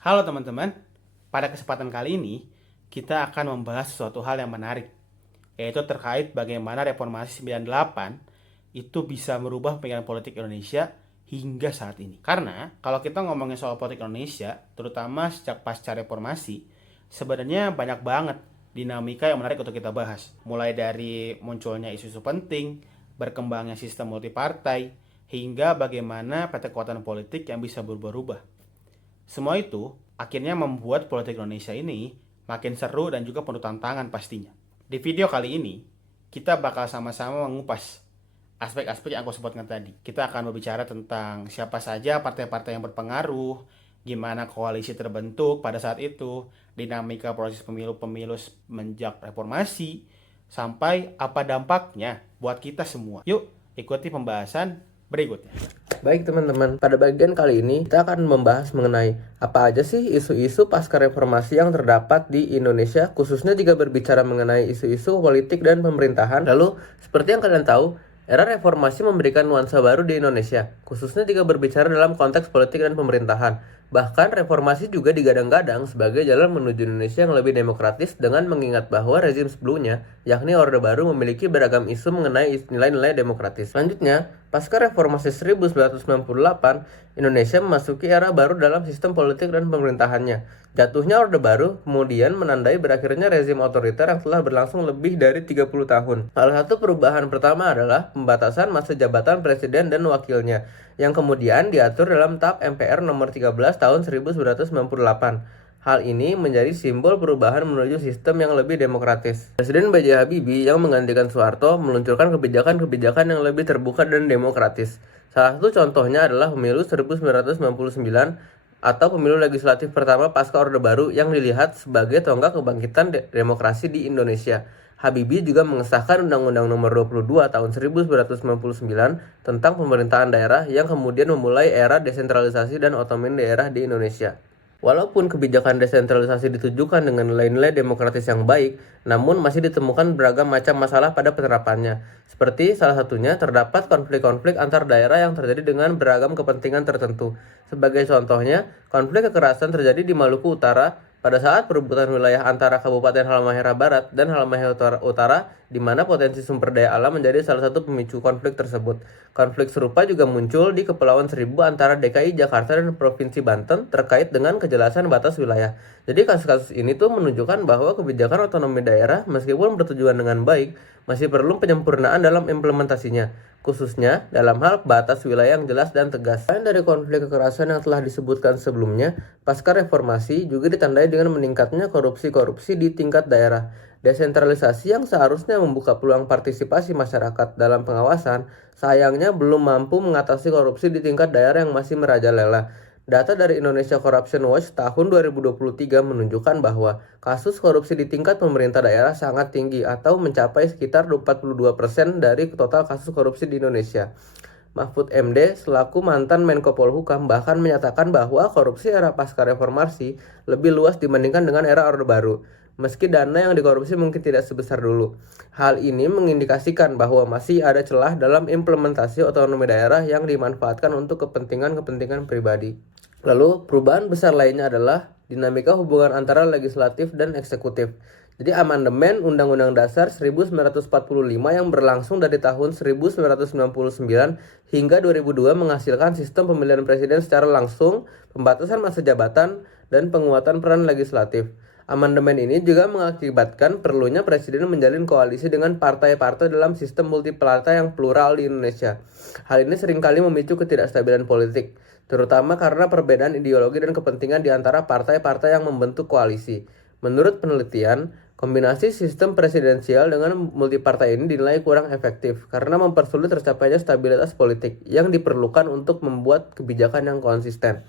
Halo teman-teman, pada kesempatan kali ini kita akan membahas sesuatu hal yang menarik, yaitu terkait bagaimana reformasi 98 itu bisa merubah pemikiran politik Indonesia hingga saat ini. Karena kalau kita ngomongin soal politik Indonesia, terutama sejak pasca reformasi, sebenarnya banyak banget dinamika yang menarik untuk kita bahas. Mulai dari munculnya isu-isu penting, berkembangnya sistem multipartai, hingga bagaimana peta kekuatan politik yang bisa berubah-ubah. Semua itu akhirnya membuat politik Indonesia ini makin seru dan juga penuh tantangan pastinya. Di video kali ini, kita bakal sama-sama mengupas aspek-aspek yang aku sebutkan tadi. Kita akan berbicara tentang siapa saja partai-partai yang berpengaruh, gimana koalisi terbentuk pada saat itu, dinamika proses pemilu-pemilu semenjak reformasi, sampai apa dampaknya buat kita semua. Yuk, ikuti pembahasan berikutnya. Baik teman-teman, pada bagian kali ini kita akan membahas mengenai apa aja sih isu-isu pasca reformasi yang terdapat di Indonesia, khususnya jika berbicara mengenai isu-isu politik dan pemerintahan. Lalu, seperti yang kalian tahu, era reformasi memberikan nuansa baru di Indonesia, khususnya jika berbicara dalam konteks politik dan pemerintahan. Bahkan reformasi juga digadang-gadang sebagai jalan menuju Indonesia yang lebih demokratis dengan mengingat bahwa rezim sebelumnya, yakni Orde Baru, memiliki beragam isu mengenai nilai-nilai demokratis. Selanjutnya, pasca reformasi 1998, Indonesia memasuki era baru dalam sistem politik dan pemerintahannya. Jatuhnya Orde Baru kemudian menandai berakhirnya rezim otoriter yang telah berlangsung lebih dari 30 tahun. Salah satu perubahan pertama adalah pembatasan masa jabatan presiden dan wakilnya, yang kemudian diatur dalam TAP MPR nomor 13 tahun 1998. Hal ini menjadi simbol perubahan menuju sistem yang lebih demokratis. Presiden B.J. Habibie yang menggantikan Soeharto meluncurkan kebijakan-kebijakan yang lebih terbuka dan demokratis. Salah satu contohnya adalah pemilu 1999 atau pemilu legislatif pertama pasca Orde Baru yang dilihat sebagai tonggak kebangkitan demokrasi di Indonesia. Habibie juga mengesahkan Undang-Undang Nomor 22 Tahun 1999 tentang pemerintahan daerah yang kemudian memulai era desentralisasi dan otonomi daerah di Indonesia. Walaupun kebijakan desentralisasi ditujukan dengan nilai-nilai demokratis yang baik, namun masih ditemukan beragam macam masalah pada penerapannya. Seperti salah satunya terdapat konflik-konflik antar daerah yang terjadi dengan beragam kepentingan tertentu. Sebagai contohnya, konflik kekerasan terjadi di Maluku Utara pada saat perebutan wilayah antara Kabupaten Halmahera Barat dan Halmahera Utara, di mana potensi sumber daya alam menjadi salah satu pemicu konflik tersebut. Konflik serupa juga muncul di Kepulauan Seribu antara DKI Jakarta dan Provinsi Banten terkait dengan kejelasan batas wilayah. Jadi kasus-kasus ini tuh menunjukkan bahwa kebijakan otonomi daerah meskipun bertujuan dengan baik, masih perlu penyempurnaan dalam implementasinya, khususnya dalam hal batas wilayah yang jelas dan tegas. Selain dari konflik kekerasan yang telah disebutkan sebelumnya, pasca reformasi juga ditandai dengan meningkatnya korupsi-korupsi di tingkat daerah. Desentralisasi yang seharusnya membuka peluang partisipasi masyarakat dalam pengawasan, sayangnya belum mampu mengatasi korupsi di tingkat daerah yang masih merajalela. Data dari Indonesia Corruption Watch tahun 2023 menunjukkan bahwa kasus korupsi di tingkat pemerintah daerah sangat tinggi atau mencapai sekitar 42% dari total kasus korupsi di Indonesia. Mahfud MD selaku mantan Menko Polhukam bahkan menyatakan bahwa korupsi era pasca reformasi lebih luas dibandingkan dengan era Orde Baru, meski dana yang dikorupsi mungkin tidak sebesar dulu. Hal ini mengindikasikan bahwa masih ada celah dalam implementasi otonomi daerah yang dimanfaatkan untuk kepentingan-kepentingan pribadi. Lalu perubahan besar lainnya adalah dinamika hubungan antara legislatif dan eksekutif. Jadi amandemen Undang-Undang Dasar 1945 yang berlangsung dari tahun 1999 hingga 2002 menghasilkan sistem pemilihan presiden secara langsung, pembatasan masa jabatan, dan penguatan peran legislatif. Amandemen ini juga mengakibatkan perlunya presiden menjalin koalisi dengan partai-partai dalam sistem multipartai yang plural di Indonesia. Hal ini seringkali memicu ketidakstabilan politik, terutama karena perbedaan ideologi dan kepentingan di antara partai-partai yang membentuk koalisi. Menurut penelitian, kombinasi sistem presidensial dengan multipartai ini dinilai kurang efektif karena mempersulit tercapainya stabilitas politik yang diperlukan untuk membuat kebijakan yang konsisten.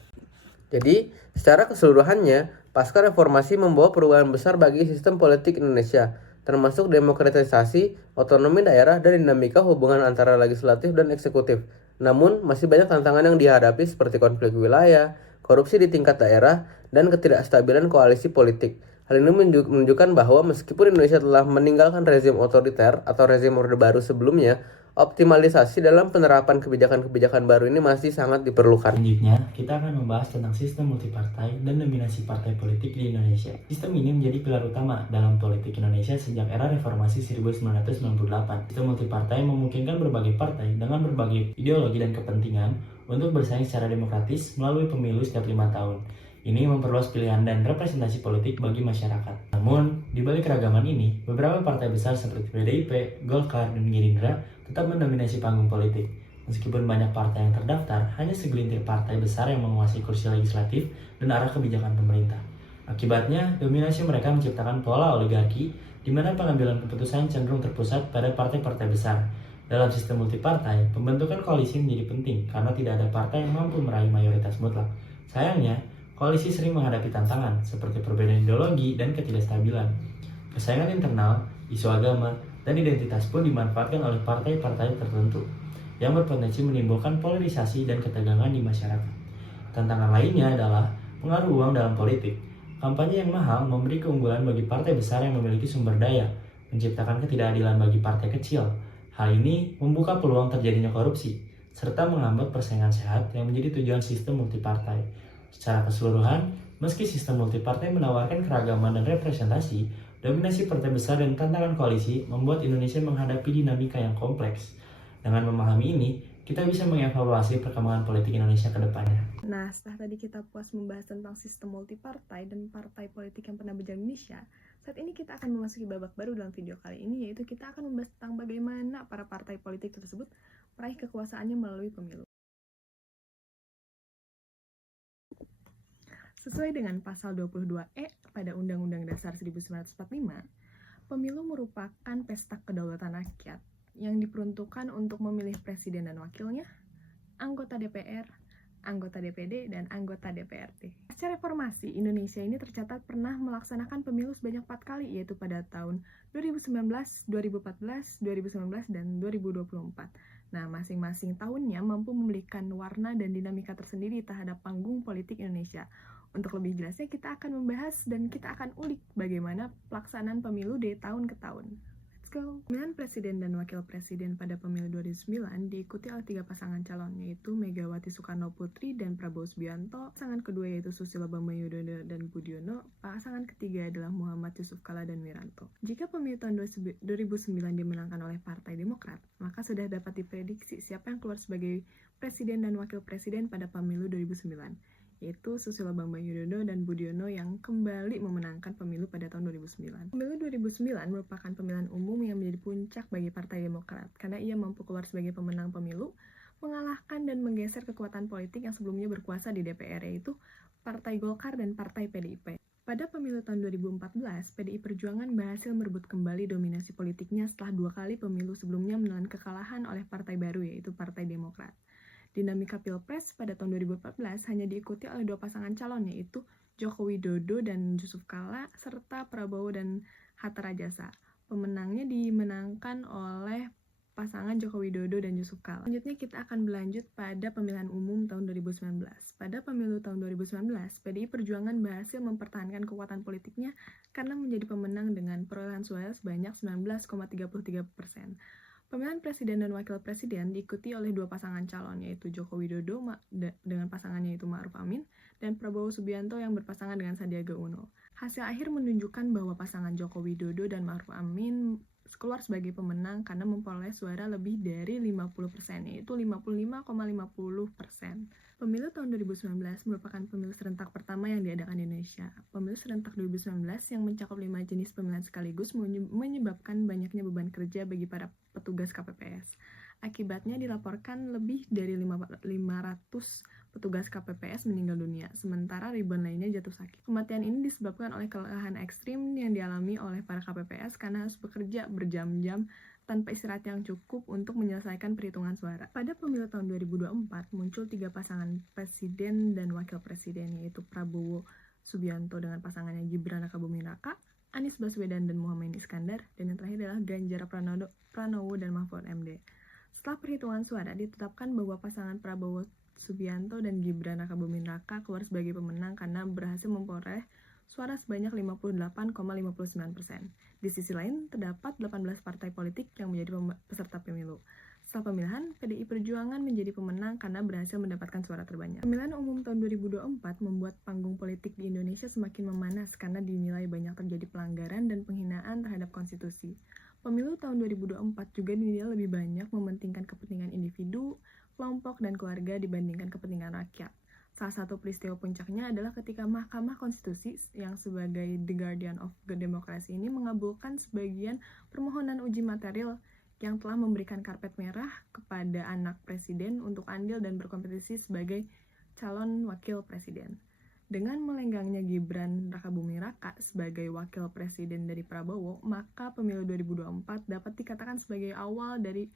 Jadi, secara keseluruhannya, pasca reformasi membawa perubahan besar bagi sistem politik Indonesia, termasuk demokratisasi, otonomi daerah, dan dinamika hubungan antara legislatif dan eksekutif. Namun, masih banyak tantangan yang dihadapi seperti konflik wilayah, korupsi di tingkat daerah, dan ketidakstabilan koalisi politik. Hal ini menunjukkan bahwa meskipun Indonesia telah meninggalkan rezim otoriter atau rezim Orde Baru sebelumnya, optimalisasi dalam penerapan kebijakan-kebijakan baru ini masih sangat diperlukan. Selanjutnya, kita akan membahas tentang sistem multipartai dan dominasi partai politik di Indonesia. Sistem ini menjadi pilar utama dalam politik Indonesia sejak era reformasi 1998. Sistem multipartai memungkinkan berbagai partai dengan berbagai ideologi dan kepentingan untuk bersaing secara demokratis melalui pemilu setiap 5 tahun. Ini memperluas pilihan dan representasi politik bagi masyarakat. Namun, di balik keragaman ini, beberapa partai besar seperti PDIP, Golkar, dan Gerindra tetap mendominasi panggung politik. Meskipun banyak partai yang terdaftar, hanya segelintir partai besar yang menguasai kursi legislatif dan arah kebijakan pemerintah. Akibatnya, dominasi mereka menciptakan pola oligarki, di mana pengambilan keputusan cenderung terpusat pada partai-partai besar. Dalam sistem multipartai, pembentukan koalisi menjadi penting karena tidak ada partai yang mampu meraih mayoritas mutlak. Sayangnya, koalisi sering menghadapi tantangan seperti perbedaan ideologi dan ketidakstabilan. Persaingan internal, isu agama, dan identitas pun dimanfaatkan oleh partai-partai tertentu yang berpotensi menimbulkan polarisasi dan ketegangan di masyarakat. Tantangan lainnya adalah pengaruh uang dalam politik. Kampanye yang mahal memberi keunggulan bagi partai besar yang memiliki sumber daya, menciptakan ketidakadilan bagi partai kecil. Hal ini membuka peluang terjadinya korupsi, serta menghambat persaingan sehat yang menjadi tujuan sistem multipartai. Secara keseluruhan, meski sistem multipartai menawarkan keragaman dan representasi, dominasi partai besar dan tantangan koalisi membuat Indonesia menghadapi dinamika yang kompleks. Dengan memahami ini, kita bisa mengevaluasi perkembangan politik Indonesia ke depannya. Nah, setelah tadi kita puas membahas tentang sistem multipartai dan partai politik yang pernah berjalan di Indonesia, saat ini kita akan memasuki babak baru dalam video kali ini, yaitu kita akan membahas tentang bagaimana para partai politik tersebut meraih kekuasaannya melalui pemilu. Sesuai dengan pasal 22E pada Undang-Undang Dasar 1945, pemilu merupakan pesta kedaulatan rakyat yang diperuntukkan untuk memilih presiden dan wakilnya, anggota DPR, anggota DPD, dan anggota DPRD. Pasca reformasi, Indonesia ini tercatat pernah melaksanakan pemilu sebanyak 4 kali, yaitu pada tahun 2019, 2014, 2019, dan 2024. Nah, masing-masing tahunnya mampu memberikan warna dan dinamika tersendiri terhadap panggung politik Indonesia. Untuk lebih jelasnya, kita akan membahas dan kita akan ulik bagaimana pelaksanaan pemilu dari tahun ke tahun. Let's go! Pemilihan presiden dan wakil presiden pada pemilu 2009 diikuti oleh 3 pasangan calon, yaitu Megawati Soekarno Putri dan Prabowo Subianto. Pasangan kedua yaitu Susilo Bambang Yudhoyono dan Budiono. Pasangan ketiga adalah Muhammad Yusuf Kalla dan Wiranto. Jika pemilu tahun 2009 dimenangkan oleh Partai Demokrat, maka sudah dapat diprediksi siapa yang keluar sebagai presiden dan wakil presiden pada pemilu 2009. Yaitu Susilo Bambang Yudhoyono dan Budiono yang kembali memenangkan pemilu pada tahun 2009. Pemilu 2009 merupakan pemilihan umum yang menjadi puncak bagi Partai Demokrat karena ia mampu keluar sebagai pemenang pemilu, mengalahkan dan menggeser kekuatan politik yang sebelumnya berkuasa di DPR, yaitu Partai Golkar dan Partai PDIP. Pada pemilu tahun 2014, PDI Perjuangan berhasil merebut kembali dominasi politiknya setelah 2 kali pemilu sebelumnya menelan kekalahan oleh partai baru, yaitu Partai Demokrat. Dinamika Pilpres pada tahun 2014 hanya diikuti oleh 2 pasangan calon, yaitu Joko Widodo dan Yusuf Kalla, serta Prabowo dan Hatta Rajasa. Pemenangnya dimenangkan oleh pasangan Joko Widodo dan Yusuf Kalla. Selanjutnya kita akan berlanjut pada pemilihan umum tahun 2019. Pada pemilu tahun 2019, PDI Perjuangan berhasil mempertahankan kekuatan politiknya karena menjadi pemenang dengan perolehan suara sebanyak 19,33%. Pemilihan presiden dan wakil presiden diikuti oleh 2 pasangan calon, yaitu Joko Widodo dengan pasangannya yaitu Ma'ruf Amin dan Prabowo Subianto yang berpasangan dengan Sandiaga Uno. Hasil akhir menunjukkan bahwa pasangan Joko Widodo dan Ma'ruf Amin keluar sebagai pemenang karena memperoleh suara lebih dari 50%, yaitu 55,50%. Pemilu tahun 2019 merupakan pemilu serentak pertama yang diadakan di Indonesia. Pemilu serentak 2019 yang mencakup 5 jenis pemilihan sekaligus menyebabkan banyaknya beban kerja bagi para petugas KPPS. Akibatnya dilaporkan lebih dari 500 petugas KPPS meninggal dunia, sementara ribuan lainnya jatuh sakit. Kematian ini disebabkan oleh kelelahan ekstrim yang dialami oleh para KPPS karena harus bekerja berjam-jam tanpa istirahat yang cukup untuk menyelesaikan perhitungan suara. Pada pemilu tahun 2024, muncul 3 pasangan presiden dan wakil presiden, yaitu Prabowo Subianto dengan pasangannya Gibran Rakabuming Raka, Anies Baswedan dan Muhammad Iskandar, dan yang terakhir adalah Ganjar Pranowo dan Mahfud MD. Setelah perhitungan suara, ditetapkan bahwa pasangan Prabowo Subianto dan Gibran Rakabuming Raka keluar sebagai pemenang karena berhasil memperoleh suara sebanyak 58,59%. Di sisi lain, terdapat 18 partai politik yang menjadi peserta pemilu. Setelah pemilihan, PDI Perjuangan menjadi pemenang karena berhasil mendapatkan suara terbanyak. Pemilihan umum tahun 2024 membuat panggung politik di Indonesia semakin memanas karena dinilai banyak terjadi pelanggaran dan penghinaan terhadap konstitusi. Pemilu tahun 2024 juga dinilai lebih banyak mementingkan kepentingan individu, kelompok, dan keluarga dibandingkan kepentingan rakyat. Salah satu peristiwa puncaknya adalah ketika Mahkamah Konstitusi yang sebagai The Guardian of Democracy ini mengabulkan sebagian permohonan uji material yang telah memberikan karpet merah kepada anak presiden untuk andil dan berkompetisi sebagai calon wakil presiden. Dengan melenggangnya Gibran Rakabuming Raka sebagai wakil presiden dari Prabowo, maka pemilu 2024 dapat dikatakan sebagai awal dari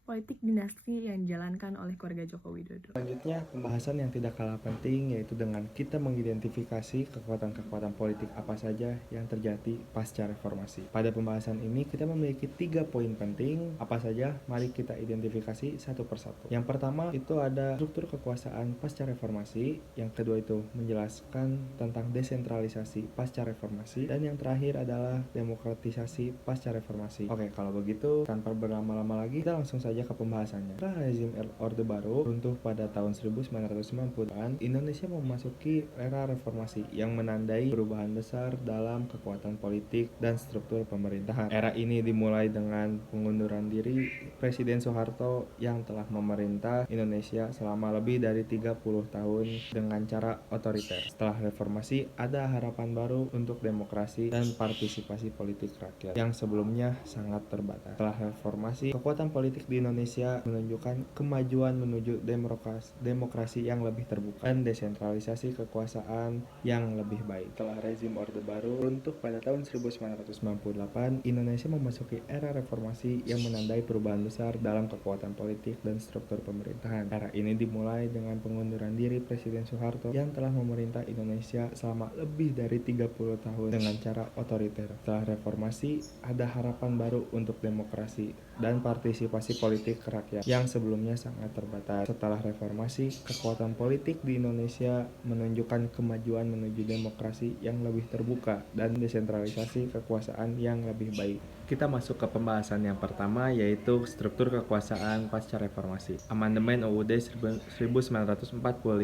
politik dinasti yang dijalankan oleh keluarga Joko Widodo. Selanjutnya, pembahasan yang tidak kalah penting yaitu dengan kita mengidentifikasi kekuatan-kekuatan politik apa saja yang terjadi pasca reformasi. Pada pembahasan ini kita memiliki 3 poin penting. Apa saja? Mari kita identifikasi satu persatu. Yang pertama itu ada struktur kekuasaan pasca reformasi. Yang kedua itu menjelaskan tentang desentralisasi pasca reformasi. Dan yang terakhir adalah demokratisasi pasca reformasi. Oke, kalau begitu tanpa berlama-lama lagi kita langsung saja ke pembahasannya. Setelah rezim Orde Baru runtuh pada tahun 1998, Indonesia memasuki era reformasi yang menandai perubahan besar dalam kekuatan politik dan struktur pemerintahan. Era ini dimulai dengan pengunduran diri Presiden Soeharto yang telah memerintah Indonesia selama lebih dari 30 tahun dengan cara otoriter. Setelah reformasi, ada harapan baru untuk demokrasi dan partisipasi politik rakyat yang sebelumnya sangat terbatas. Setelah reformasi, kekuatan politik di Indonesia menunjukkan kemajuan menuju demokrasi yang lebih terbuka dan desentralisasi kekuasaan yang lebih baik. Setelah rezim Orde Baru runtuh pada tahun 1998, Indonesia memasuki era reformasi yang menandai perubahan besar dalam kekuatan politik dan struktur pemerintahan. Era ini dimulai dengan pengunduran diri Presiden Soeharto yang telah memerintah Indonesia selama lebih dari 30 tahun dengan cara otoriter. Setelah reformasi, ada harapan baru untuk demokrasi dan partisipasi politik rakyat yang sebelumnya sangat terbatas. Setelah reformasi, kekuatan politik di Indonesia menunjukkan kemajuan menuju demokrasi yang lebih terbuka dan desentralisasi kekuasaan yang lebih baik. Kita masuk ke pembahasan yang pertama, yaitu struktur kekuasaan pasca reformasi. Amandemen UUD 1945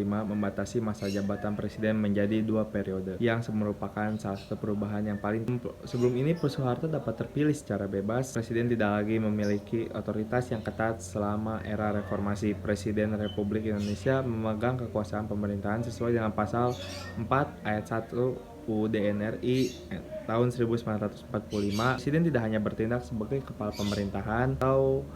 membatasi masa jabatan presiden menjadi 2 periode, yang merupakan salah satu perubahan yang paling sebelum ini Soeharto dapat terpilih secara bebas. Presiden tidak lagi memiliki otoritas yang ketat selama era reformasi. Presiden Republik Indonesia memegang kekuasaan pemerintahan sesuai dengan pasal 4 ayat 1 UUD NRI tahun 1945. Presiden tidak hanya bertindak sebagai kepala pemerintahan atau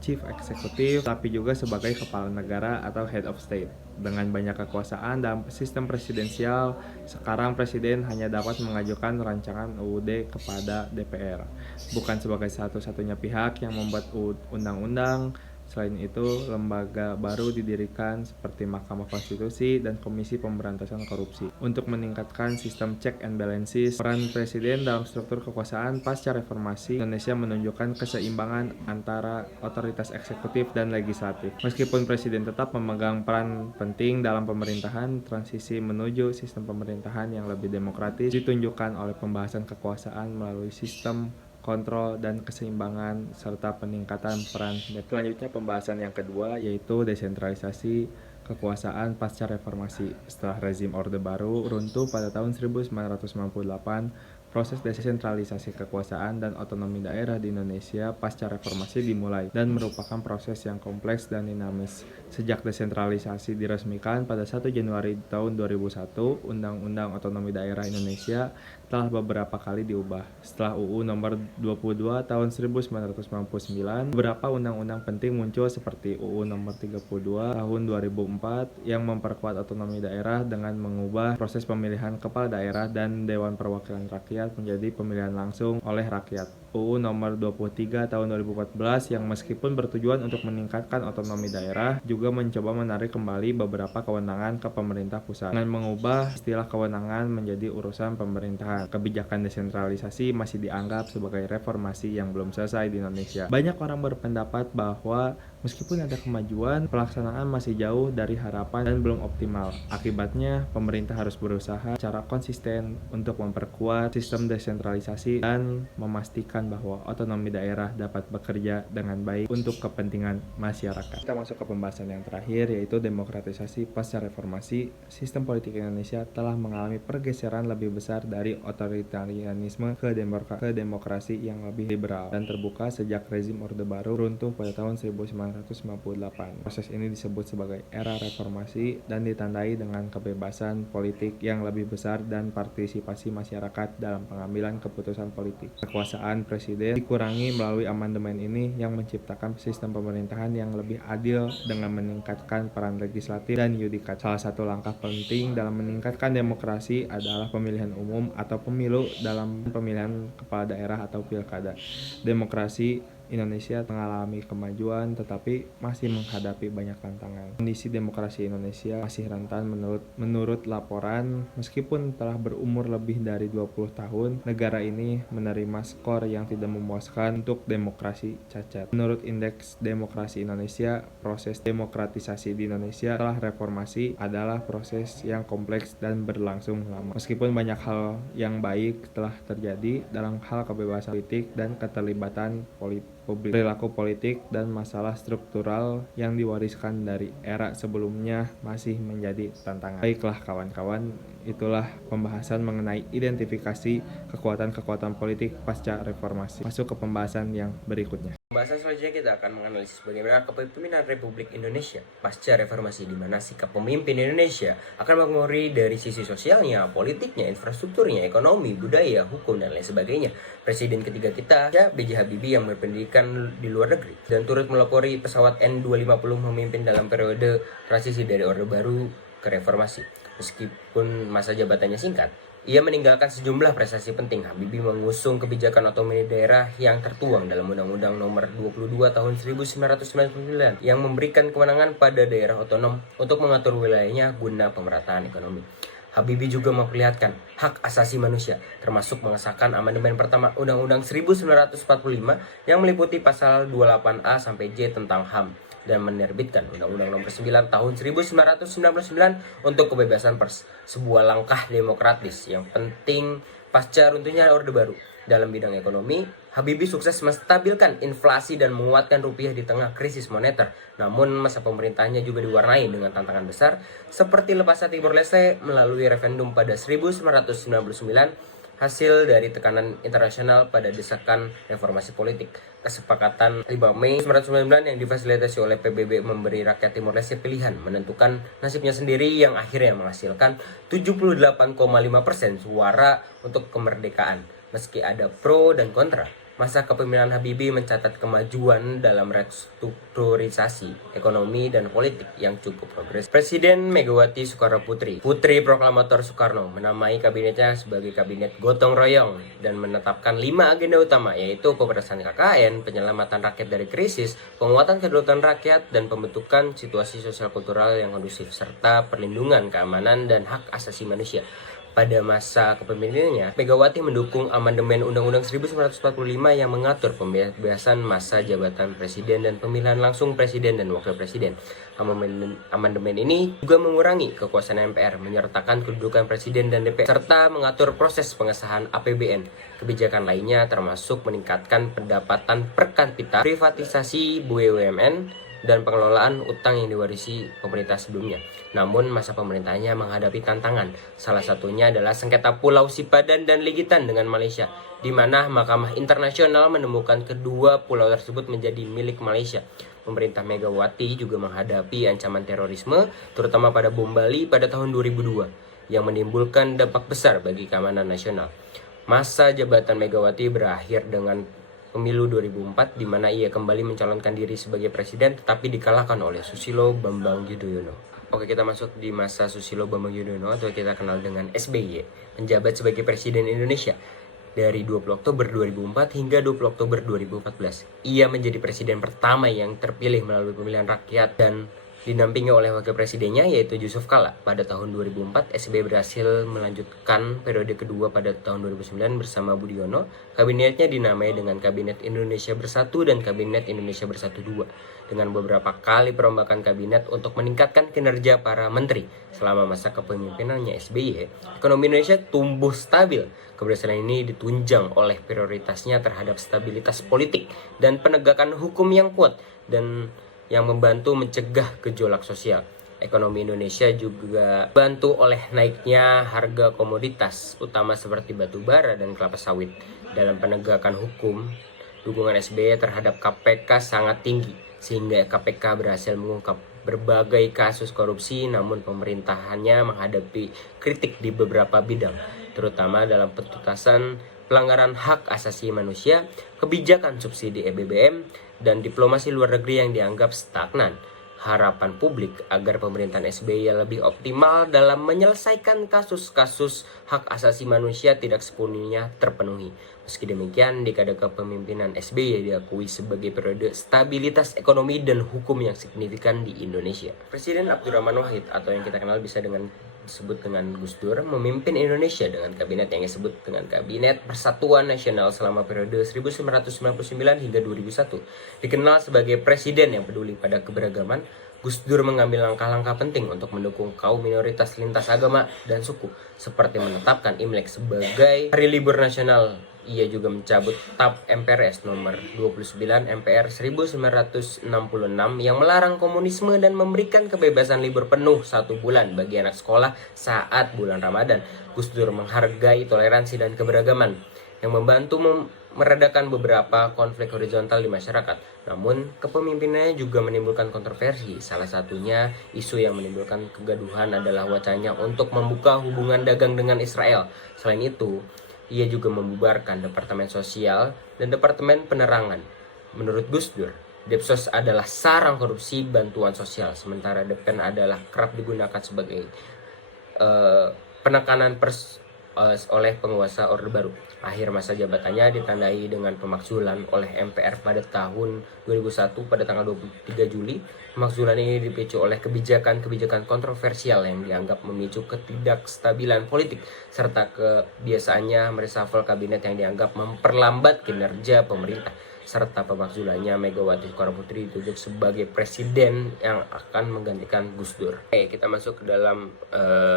chief executive, tapi juga sebagai kepala negara atau head of state. Dengan banyak kekuasaan dalam sistem presidensial, sekarang presiden hanya dapat mengajukan rancangan UUD kepada DPR, bukan sebagai satu-satunya pihak yang membuat undang-undang. Selain itu, lembaga baru didirikan seperti Mahkamah Konstitusi dan Komisi Pemberantasan Korupsi untuk meningkatkan sistem check and balances. Peran presiden dalam struktur kekuasaan pasca reformasi Indonesia menunjukkan keseimbangan antara otoritas eksekutif dan legislatif. Meskipun presiden tetap memegang peran penting dalam pemerintahan, transisi menuju sistem pemerintahan yang lebih demokratis ditunjukkan oleh pembahasan kekuasaan melalui sistem kontrol dan keseimbangan serta peningkatan peran. Selanjutnya pembahasan yang kedua yaitu desentralisasi kekuasaan pasca reformasi. Setelah rezim Orde Baru runtuh pada tahun 1998, proses desentralisasi kekuasaan dan otonomi daerah di Indonesia pasca reformasi dimulai dan merupakan proses yang kompleks dan dinamis. Sejak desentralisasi diresmikan pada 1 Januari tahun 2001, Undang-Undang Otonomi Daerah Indonesia telah beberapa kali diubah. Setelah UU nomor 22 tahun 1999, beberapa undang-undang penting muncul seperti UU nomor 32 tahun 2004 yang memperkuat otonomi daerah dengan mengubah proses pemilihan kepala daerah dan Dewan Perwakilan Rakyat menjadi pemilihan langsung oleh rakyat. UU nomor 23 tahun 2014 yang meskipun bertujuan untuk meningkatkan otonomi daerah juga mencoba menarik kembali beberapa kewenangan ke pemerintah pusat dengan mengubah istilah kewenangan menjadi urusan pemerintahan. Kebijakan desentralisasi masih dianggap sebagai reformasi yang belum selesai di Indonesia. Banyak orang berpendapat bahwa meskipun ada kemajuan, pelaksanaan masih jauh dari harapan dan belum optimal. Akibatnya, pemerintah harus berusaha secara konsisten untuk memperkuat sistem desentralisasi dan memastikan memastikan bahwa otonomi daerah dapat bekerja dengan baik untuk kepentingan masyarakat. Kita masuk ke pembahasan yang terakhir, yaitu demokratisasi pasca reformasi. Sistem politik Indonesia telah mengalami pergeseran lebih besar dari otoritarianisme ke demokrasi yang lebih liberal dan terbuka sejak rezim Orde Baru runtuh pada tahun 1998. Proses ini disebut sebagai era reformasi dan ditandai dengan kebebasan politik yang lebih besar dan partisipasi masyarakat dalam pengambilan keputusan politik. Kekuasaan presiden dikurangi melalui amandemen ini yang menciptakan sistem pemerintahan yang lebih adil dengan meningkatkan peran legislatif dan yudikatif. Salah satu langkah penting dalam meningkatkan demokrasi adalah pemilihan umum atau pemilu dalam pemilihan kepala daerah atau pilkada. Demokrasi Indonesia mengalami kemajuan tetapi masih menghadapi banyak tantangan. Kondisi demokrasi Indonesia masih rentan menurut laporan. Meskipun telah berumur lebih dari 20 tahun, negara ini menerima skor yang tidak memuaskan untuk demokrasi cacat. Menurut Indeks Demokrasi Indonesia, proses demokratisasi di Indonesia setelah reformasi adalah proses yang kompleks dan berlangsung lama. Meskipun banyak hal yang baik telah terjadi dalam hal kebebasan politik dan keterlibatan perilaku politik dan masalah struktural yang diwariskan dari era sebelumnya masih menjadi tantangan. Baiklah kawan-kawan, itulah pembahasan mengenai identifikasi kekuatan-kekuatan politik pasca reformasi. Masuk ke pembahasan yang berikutnya. Pembahasan selanjutnya kita akan menganalisis bagaimana kepemimpinan Republik Indonesia pasca reformasi, di mana sikap pemimpin Indonesia akan mengaruhi dari sisi sosialnya, politiknya, infrastrukturnya, ekonomi, budaya, hukum, dan lain sebagainya. Presiden ketiga kita, B.J. Habibie, yang berpendidikan di luar negeri dan turut melopori pesawat N250 memimpin dalam periode transisi dari Orde Baru ke reformasi. Meskipun masa jabatannya singkat, ia meninggalkan sejumlah prestasi penting. Habibie mengusung kebijakan otonomi daerah yang tertuang dalam Undang-Undang Nomor 22 Tahun 1999 yang memberikan kewenangan pada daerah otonom untuk mengatur wilayahnya guna pemerataan ekonomi. Habibie juga memperlihatkan hak asasi manusia, termasuk mengesahkan amandemen pertama Undang-Undang 1945 yang meliputi pasal 28A sampai J tentang HAM, dan menerbitkan Undang-Undang Nomor 9 Tahun 1999 untuk kebebasan pers, sebuah langkah demokratis yang penting pasca runtuhnya Orde Baru. Dalam bidang ekonomi, Habibie sukses menstabilkan inflasi dan menguatkan rupiah di tengah krisis moneter. Namun masa pemerintahannya juga diwarnai dengan tantangan besar seperti lepasnya Timor Leste melalui referendum pada 1999, hasil dari tekanan internasional pada desakan reformasi politik. Kesepakatan 5 Mei 1999 yang difasilitasi oleh PBB memberi rakyat Timor Leste pilihan menentukan nasibnya sendiri yang akhirnya menghasilkan 78,5% suara untuk kemerdekaan. Meski ada pro dan kontra, masa kepemimpinan Habibie mencatat kemajuan dalam restrukturisasi ekonomi dan politik yang cukup progresif. Presiden Megawati Soekarno Putri, putri proklamator Soekarno, menamai kabinetnya sebagai kabinet gotong royong dan menetapkan 5 agenda utama, yaitu pemberantasan KKN, penyelamatan rakyat dari krisis, penguatan kedaulatan rakyat, dan pembentukan situasi sosial kultural yang kondusif, serta perlindungan keamanan dan hak asasi manusia. Pada masa kepemimpinannya, Megawati mendukung amandemen Undang-Undang 1945 yang mengatur pembebasan masa jabatan presiden dan pemilihan langsung presiden dan wakil presiden. Amandemen ini juga mengurangi kekuasaan MPR, menyertakan kedudukan presiden dan DPR, serta mengatur proses pengesahan APBN. Kebijakan lainnya termasuk meningkatkan pendapatan per kapita, privatisasi BUMN, dan pengelolaan utang yang diwarisi pemerintah sebelumnya. Namun masa pemerintahannya menghadapi tantangan. Salah satunya adalah sengketa Pulau Sipadan dan Ligitan dengan Malaysia, di mana Mahkamah Internasional menemukan kedua pulau tersebut menjadi milik Malaysia. Pemerintah Megawati juga menghadapi ancaman terorisme, terutama pada bom Bali pada tahun 2002, yang menimbulkan dampak besar bagi keamanan nasional. Masa jabatan Megawati berakhir dengan Pemilu 2004, di mana ia kembali mencalonkan diri sebagai presiden tetapi dikalahkan oleh Susilo Bambang Yudhoyono. Oke, kita masuk di masa Susilo Bambang Yudhoyono atau kita kenal dengan SBY, menjabat sebagai presiden Indonesia dari 20 Oktober 2004 hingga 20 Oktober 2014. Ia menjadi presiden pertama yang terpilih melalui pemilihan rakyat dan Didampingi oleh wakil presidennya yaitu Yusuf Kala. Pada tahun 2004, SBY berhasil melanjutkan periode kedua pada tahun 2009 bersama Budiono. Kabinetnya dinamai dengan Kabinet Indonesia Bersatu dan Kabinet Indonesia Bersatu II, dengan beberapa kali perombakan kabinet untuk meningkatkan kinerja para menteri. Selama masa kepemimpinannya SBY, ekonomi Indonesia tumbuh stabil. Keberhasilan ini ditunjang oleh prioritasnya terhadap stabilitas politik dan penegakan hukum yang kuat dan yang membantu mencegah gejolak sosial. Ekonomi Indonesia juga dibantu oleh naiknya harga komoditas utama seperti batu bara dan kelapa sawit. Dalam penegakan hukum, dukungan SBY terhadap KPK sangat tinggi, sehingga KPK berhasil mengungkap berbagai kasus korupsi, namun pemerintahannya menghadapi kritik di beberapa bidang, terutama dalam penuntasan pelanggaran hak asasi manusia, kebijakan subsidi BBM, dan diplomasi luar negeri yang dianggap stagnan. Harapan publik agar pemerintahan SBY lebih optimal dalam menyelesaikan kasus-kasus hak asasi manusia tidak sepenuhnya terpenuhi. Meski demikian, dekade kepemimpinan SBY diakui sebagai periode stabilitas ekonomi dan hukum yang signifikan di Indonesia. Presiden Abdurrahman Wahid, atau yang kita kenal bisa disebut dengan Gus Dur, memimpin Indonesia dengan kabinet yang disebut dengan Kabinet Persatuan Nasional selama periode 1999 hingga 2001. Dikenal sebagai presiden yang peduli pada keberagaman, Gus Dur mengambil langkah-langkah penting untuk mendukung kaum minoritas lintas agama dan suku, seperti menetapkan Imlek sebagai hari libur nasional. Ia juga mencabut TAP MPRS nomor 29 MPR 1966 yang melarang komunisme dan memberikan kebebasan libur penuh 1 bulan bagi anak sekolah saat bulan Ramadan. Gus Dur menghargai toleransi dan keberagaman yang membantu meredakan beberapa konflik horizontal di masyarakat. Namun, kepemimpinannya juga menimbulkan kontroversi. Salah satunya, isu yang menimbulkan kegaduhan adalah wacananya untuk membuka hubungan dagang dengan Israel. Selain itu, ia juga membubarkan Departemen Sosial dan Departemen Penerangan. Menurut Gus Dur, Depsos adalah sarang korupsi bantuan sosial, sementara Depen adalah kerap digunakan sebagai penekanan oleh penguasa Orde Baru. Akhir masa jabatannya ditandai dengan pemakzulan oleh MPR pada tahun 2001 pada tanggal 23 Juli. Pemakzulan ini dipicu oleh kebijakan-kebijakan kontroversial yang dianggap memicu ketidakstabilan politik serta kebiasaannya mereshuffle kabinet yang dianggap memperlambat kinerja pemerintah. Serta pemakzulannya Megawati Soekarnoputri ditunjuk sebagai presiden yang akan menggantikan Gus Dur. Oke, kita masuk ke dalam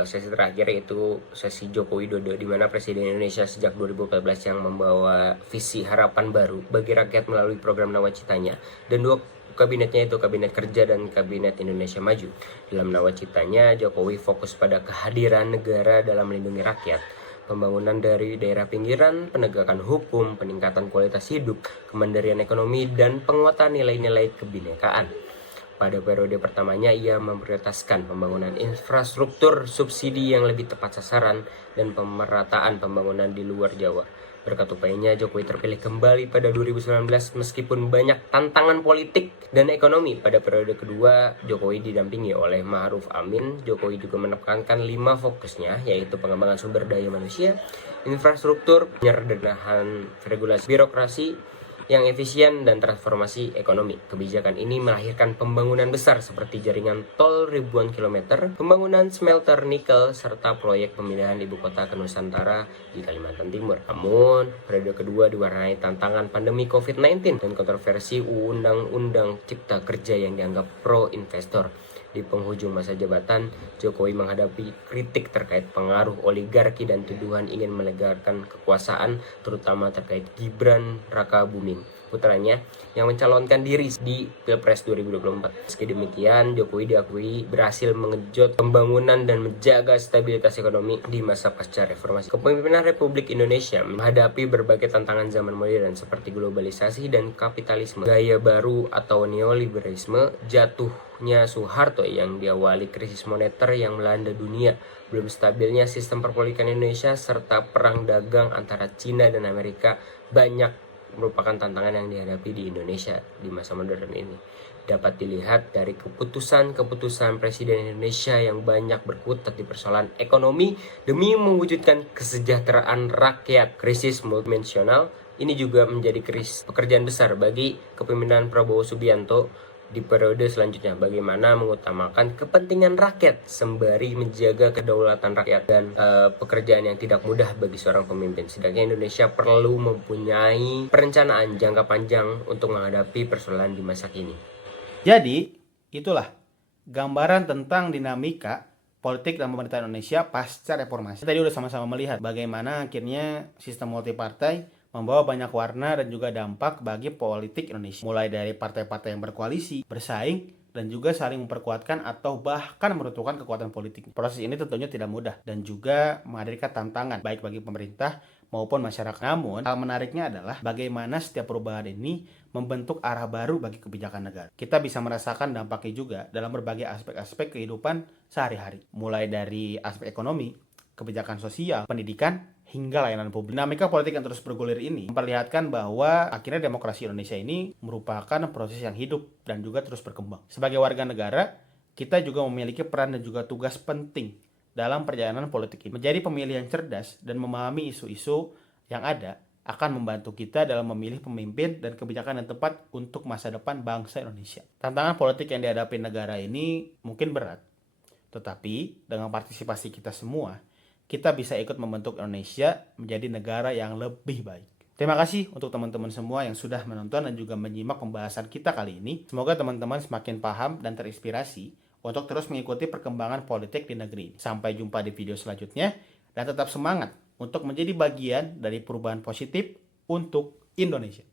sesi terakhir, yaitu sesi Joko Widodo, di mana Presiden Indonesia sejak 2014 yang membawa visi harapan baru bagi rakyat melalui program Nawacitanya dan 2 kabinetnya, itu Kabinet Kerja dan Kabinet Indonesia Maju. Dalam Nawacitanya, Jokowi fokus pada kehadiran negara dalam melindungi rakyat, pembangunan dari daerah pinggiran, penegakan hukum, peningkatan kualitas hidup, kemandirian ekonomi, dan penguatan nilai-nilai kebinekaan. Pada periode pertamanya, ia memprioritaskan pembangunan infrastruktur, subsidi yang lebih tepat sasaran, dan pemerataan pembangunan di luar Jawa. Berkat upayanya, Jokowi terpilih kembali pada 2019 meskipun banyak tantangan politik dan ekonomi. Pada periode kedua, Jokowi didampingi oleh Ma'ruf Amin. Jokowi juga menekankan 5 fokusnya, yaitu pengembangan sumber daya manusia, infrastruktur, penyederhanaan regulasi birokrasi yang efisien, dan transformasi ekonomi. Kebijakan ini melahirkan pembangunan besar seperti jaringan tol ribuan kilometer, pembangunan smelter nikel, serta proyek pemindahan ibu kota ke Nusantara di Kalimantan Timur. Namun, periode kedua diwarnai tantangan pandemi COVID-19 dan kontroversi Undang-Undang Cipta Kerja yang dianggap pro-investor. Di penghujung masa jabatan, Jokowi menghadapi kritik terkait pengaruh oligarki dan tuduhan ingin melegalkan kekuasaan, terutama terkait Gibran Rakabuming, putranya yang mencalonkan diri di Pilpres 2024. Meski demikian, Jokowi diakui berhasil mengejut pembangunan dan menjaga stabilitas ekonomi di masa pasca reformasi. Kepemimpinan Republik Indonesia menghadapi berbagai tantangan zaman modern seperti globalisasi dan kapitalisme, gaya baru atau neoliberalisme, jatuhnya Soeharto yang diawali krisis moneter yang melanda dunia, belum stabilnya sistem perpolitikan Indonesia, serta perang dagang antara Cina dan Amerika banyak merupakan tantangan yang dihadapi di Indonesia di masa modern ini. Dapat dilihat dari keputusan-keputusan Presiden Indonesia yang banyak berkutat di persoalan ekonomi demi mewujudkan kesejahteraan rakyat. Krisis multidimensional ini juga menjadi pekerjaan besar bagi kepemimpinan Prabowo Subianto di periode selanjutnya, bagaimana mengutamakan kepentingan rakyat sembari menjaga kedaulatan rakyat dan pekerjaan yang tidak mudah bagi seorang pemimpin. Sedangkan Indonesia perlu mempunyai perencanaan jangka panjang untuk menghadapi persoalan di masa kini. Jadi, itulah gambaran tentang dinamika politik dan pemerintahan Indonesia pasca reformasi. Tadi udah sama-sama melihat bagaimana akhirnya sistem multipartai membawa banyak warna dan juga dampak bagi politik Indonesia. Mulai dari partai-partai yang berkoalisi, bersaing, dan juga saling memperkuatkan atau bahkan meruntuhkan kekuatan politik. Proses ini tentunya tidak mudah dan juga menghadirkan tantangan baik bagi pemerintah maupun masyarakat. Namun, hal menariknya adalah bagaimana setiap perubahan ini membentuk arah baru bagi kebijakan negara. Kita bisa merasakan dampaknya juga dalam berbagai aspek-aspek kehidupan sehari-hari. Mulai dari aspek ekonomi, kebijakan sosial, pendidikan, hingga layanan publik. Dinamika politik yang terus bergulir ini memperlihatkan bahwa akhirnya demokrasi Indonesia ini merupakan proses yang hidup dan juga terus berkembang. Sebagai warga negara, kita juga memiliki peran dan juga tugas penting dalam perjalanan politik ini. Menjadi pemilih yang cerdas dan memahami isu-isu yang ada akan membantu kita dalam memilih pemimpin dan kebijakan yang tepat untuk masa depan bangsa Indonesia. Tantangan politik yang dihadapi negara ini mungkin berat, tetapi dengan partisipasi kita semua, kita bisa ikut membentuk Indonesia menjadi negara yang lebih baik. Terima kasih untuk teman-teman semua yang sudah menonton dan juga menyimak pembahasan kita kali ini. Semoga teman-teman semakin paham dan terinspirasi untuk terus mengikuti perkembangan politik di negeri ini. Sampai jumpa di video selanjutnya dan tetap semangat untuk menjadi bagian dari perubahan positif untuk Indonesia.